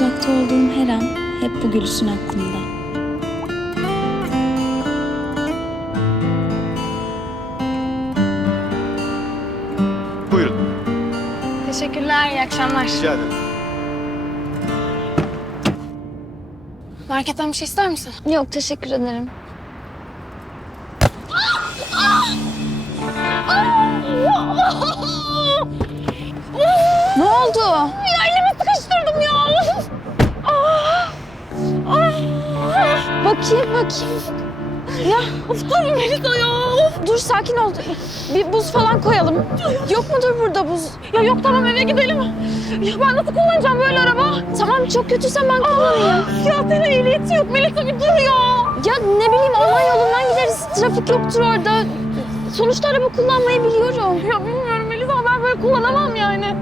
birlikte olduğum her an hep bu gülüşün aklımda. Buyurun. Teşekkürler, iyi akşamlar. Rica ederim. Marketten bir şey ister misin? Yok teşekkür ederim. ne oldu? Bakayım bakayım. Ya of dur Melisa ya. Of. Dur sakin ol. Bir buz falan koyalım. Yok mudur burada buz? Ya yok tamam eve gidelim. Ya ben nasıl kullanacağım böyle araba? Tamam çok kötüysen ben kullanayım. Ya senin ehliyeti yok Melisa bir dur ya. Ya ne bileyim orman yolundan gideriz. Trafik yoktur orada. Sonuçta araba kullanmayı biliyorum. Ya bilmiyorum Melisa ben böyle kullanamam yani.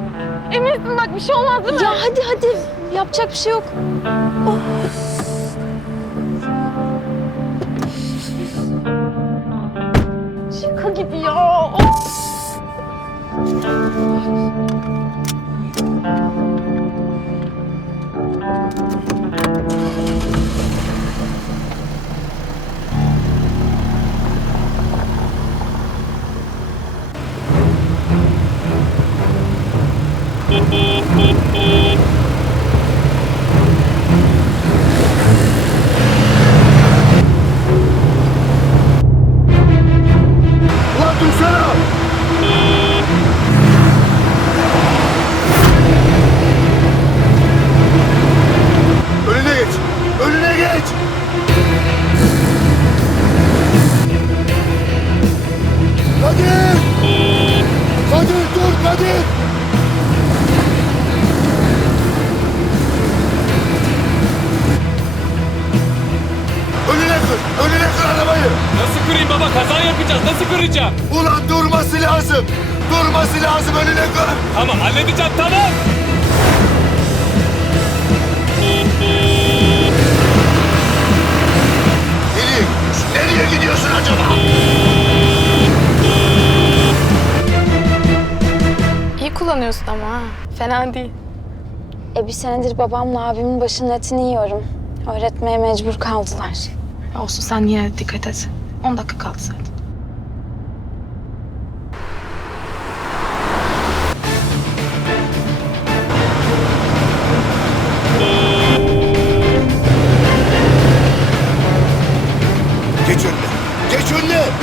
Eminsin bak bir şey olmaz değil mi? Ya hadi hadi. Yapacak bir şey yok. Şaka Beep, beep. Nasıl kıracağım? Ulan durması lazım! Durması lazım önüne kır! Tamam halledeceğim tamam. Nereye, nereye gidiyorsun acaba? İyi kullanıyorsun ama ha. Fena değil. E bir senedir babamla abimin başının etini yiyorum. Öğretmeye mecbur kaldılar. Olsun sen yine dikkat et. 10 dakika kaldı zaten.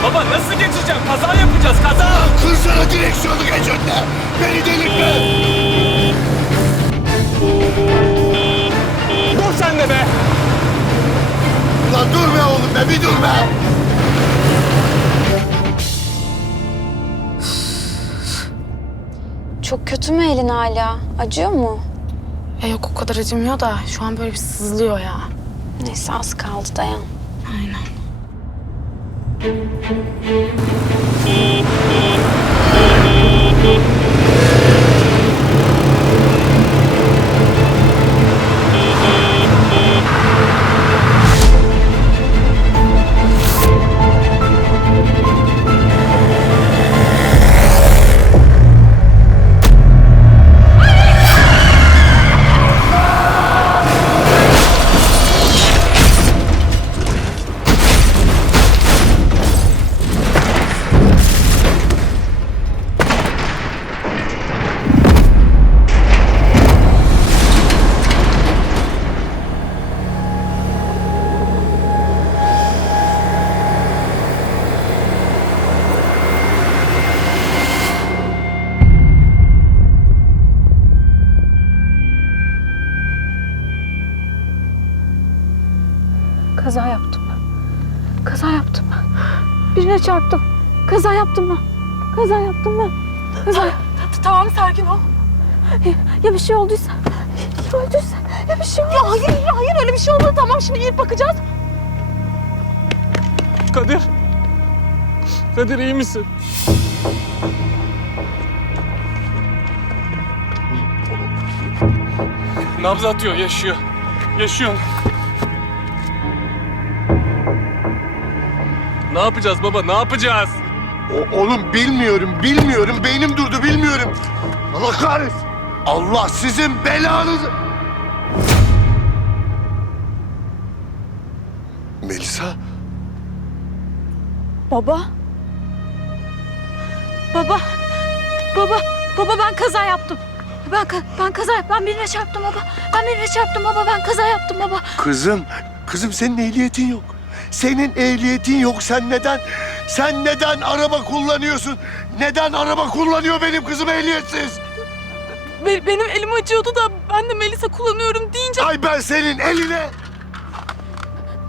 Baba nasıl geçeceğim? Kaza yapacağız kaza. Kırsana direksiyonu geç önüne! Beni delirtme! Dur sen de be. Lan dur be oğlum be bir dur be! Çok kötü mü elin hala? Acıyor mu? Ya yok o kadar acımıyor da şu an böyle bir sızlıyor ya. Neyse az kaldı dayan. Aynen. Thank you. Kaza yaptım ben. Kaza yaptım ben. Birine çarptım. Kaza yaptım ben. Kaza yaptım ben. Kaza Tamam sakin ol. Ya bir şey olduysa? Ya öldüyse? Ya bir şey Ya hayır hayır öyle bir şey olmadı. Tamam şimdi gidip bakacağız. Kadir. Kadir iyi misin? Nabzı atıyor, yaşıyor. Yaşıyor. Ne yapacağız baba ne yapacağız? O, oğlum bilmiyorum bilmiyorum beynim durdu bilmiyorum. Allah kahretsin. Allah sizin belanızı... Melisa? Baba? Baba. Baba. Baba ben kaza yaptım. Ben ka ben kaza yaptım. Ben birine çarptım baba. Ben birine çarptım baba. Ben kaza yaptım baba. Kızım. Kızım senin ehliyetin yok. Senin ehliyetin yok. Sen neden, sen neden araba kullanıyorsun? Neden araba kullanıyor benim kızım ehliyetsiz? Be- benim elim acıyordu da ben de Melisa kullanıyorum deyince... Ay ben senin eline...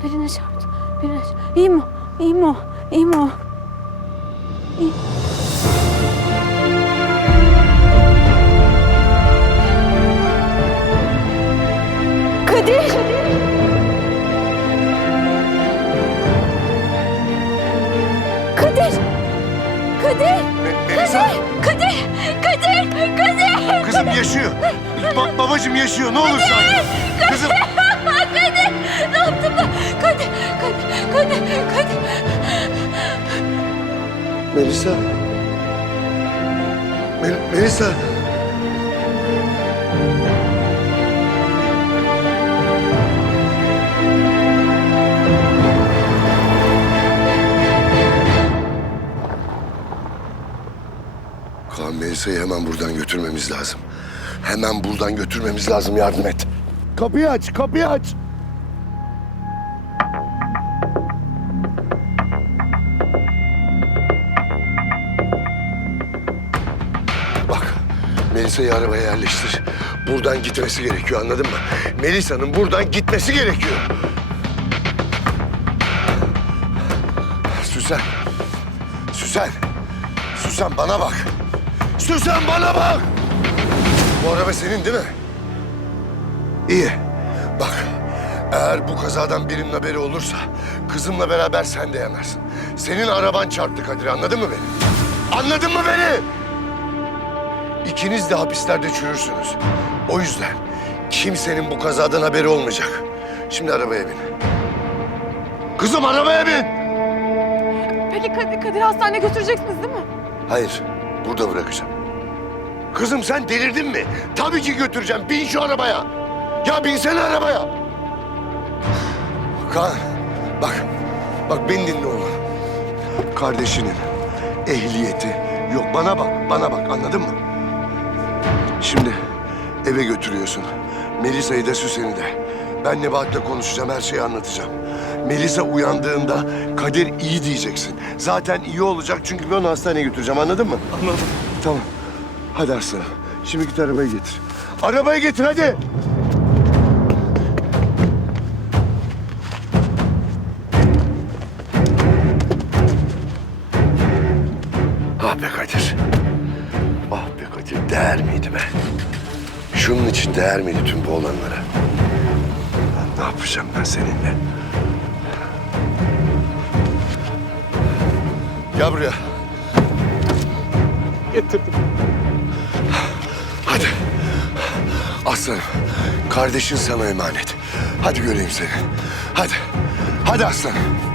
Birine çarptım. Birine çarptım. İyi mi? İyi mi o? İyi mi o? İyi. Kadir! Yaşıyor. Ba- babacığım yaşıyor. Ne olur sakin. Kızım, Kadir! Ne yaptın ben? Kadir! Kadir! Kadir! Kadir! Melisa. Mel- Melisa. Kaan Melisa'yı hemen buradan götürmemiz lazım. Hemen buradan götürmemiz lazım. Yardım et. Kapıyı aç, kapıyı aç. Bak, Melisa'yı arabaya yerleştir. Buradan gitmesi gerekiyor, anladın mı? Melisa'nın buradan gitmesi gerekiyor. Süsen. Süsen. Süsen bana bak. Süsen bana bak. Bu araba senin değil mi? İyi. Bak, eğer bu kazadan birinin haberi olursa kızımla beraber sen de yanarsın. Senin araban çarptı Kadir, anladın mı beni? Anladın mı beni? İkiniz de hapislerde çürürsünüz. O yüzden kimsenin bu kazadan haberi olmayacak. Şimdi arabaya bin. Kızım arabaya bin. Peki Kadir, Kadir hastaneye götüreceksiniz değil mi? Hayır, burada bırakacağım. Kızım sen delirdin mi? Tabii ki götüreceğim. Bin şu arabaya. Ya binsene arabaya. Kaan, bak. Bak beni dinle oğlum. Kardeşinin ehliyeti yok. Bana bak, bana bak. Anladın mı? Şimdi eve götürüyorsun. Melisa'yı da Süsen'i de. Ben Nebahat'le konuşacağım, her şeyi anlatacağım. Melisa uyandığında Kadir iyi diyeceksin. Zaten iyi olacak çünkü ben onu hastaneye götüreceğim, anladın mı? Anladım. Tamam. Hadi aslanım. Şimdi git arabayı getir. Arabayı getir hadi. Ah be Kadir. Ah be Kadir. Değer miydi be? Şunun için değer miydi tüm bu olanlara? Ne yapacağım ben seninle? Gel buraya. Getirdim. Aslanım, kardeşin sana emanet. Hadi göreyim seni. Hadi. Hadi aslanım.